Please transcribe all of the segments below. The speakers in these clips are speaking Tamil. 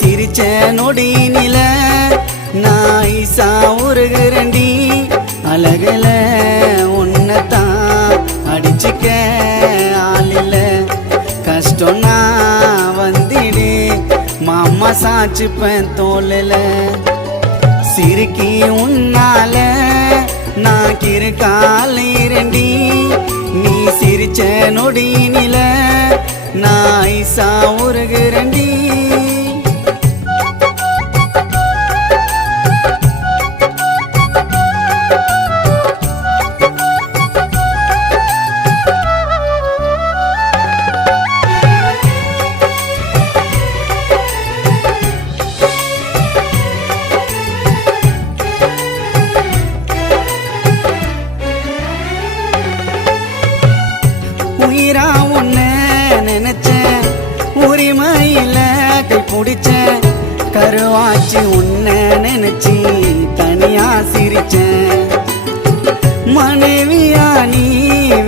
சிரிச்ச நொடியினில நான் ஐசா உருகுறண்டி அழகுல உன்னதான் அடிச்சுக்க ஆளில்ல கஷ்டம் நான் வந்திடு மாமா சாச்சுப்பேன் தோல்ல சிரிக்கி உன்னால நான் கிறுக்கால இரண்டி நீ சிரிச்ச நொடியினில நான் ஐசா உருகுறண்டி உயிரா உன்ன நினைச்சேன் உரிமையில கை பிடிச்சேன் கருவாச்சி உன்ன நினைச்சி தனியா சிரிச்சேன் மனைவியா நீ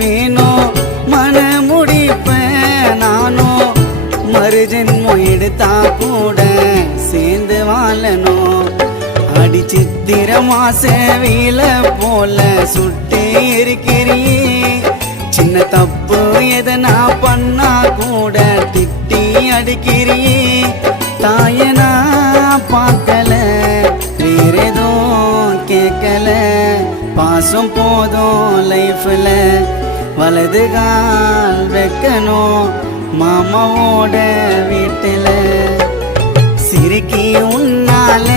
வேணும் மன முடிப்பேன் நானும் மறுஜென்மம் எடுத்தா கூட சேர்ந்து வாழணும் அடி சித்திர மாச வீல போல சுட்டே இருக்கிறியே சின்ன தப்பு எதனா பண்ணா கூட திட்டி அடிக்கிறியே தாயனா பார்க்கல வேற எதுவும் கேட்கல பாசம் போதும் லைஃப்ல வலது கால் வைக்கணும் மாமாவோட வீட்டுல சிரிக்கி உன்னால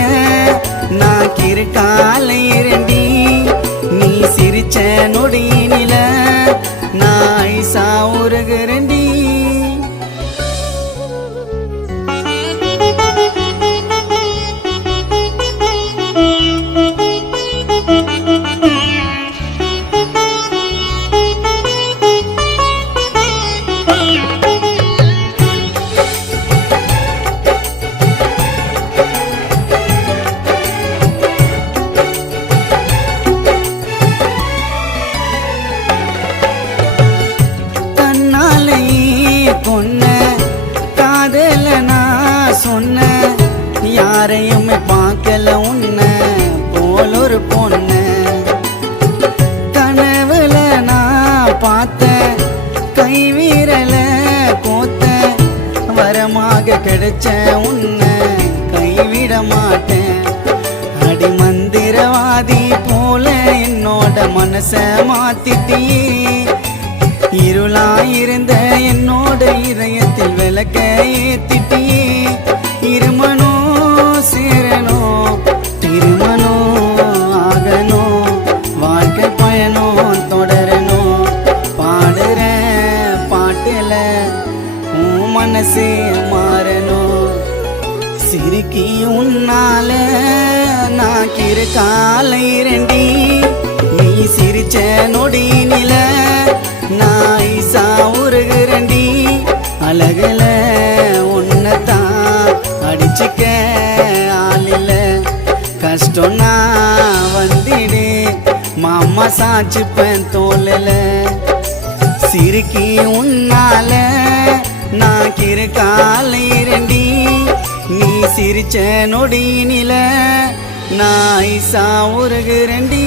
நான் கிறுக்கால இரண்டி நீ சிரிச்ச நொடியினில நான் ஐசா உருகுறண்டி பொன்ன காதல நான் சொன்ன யாரையுமே பார்க்கல உன்ன போல ஒரு பொண்ண கனவுல நான் பார்த்த கை வீரல கோத்த வரமாக கிடைச்ச உன்ன கைவிட மாட்டேன் அடி மந்திரவாதி போல என்னோட மனச மாத்திட்டியே இருளாயிருந்த என்னோட இதயத்தில் விளக்க ஏத்திட்டியே இருமனோ சேரனோ திருமணோ ஆகனோ வாழ்க்கை பயனோ தொடரனோ பாடுற பாட்டுல உன் மனசே மாறனோ சிரிக்கி உன்னால நான் கிறுக்கால இரண்டி நீ சிரிச்ச நொடியினில நான் ஐசா உருகுறண்டி அழகுல உன்னதான் அடிச்சுக்க ஆளில்ல கஷ்டம் நான் வந்திடு மாமா சாச்சுப்பேன் தோல்ல சிரிக்கி உன்னால நான் கிறுக்கால இரண்டி நீ சிரிச்ச நொடியினில நான் ஐசா உருகுறண்டி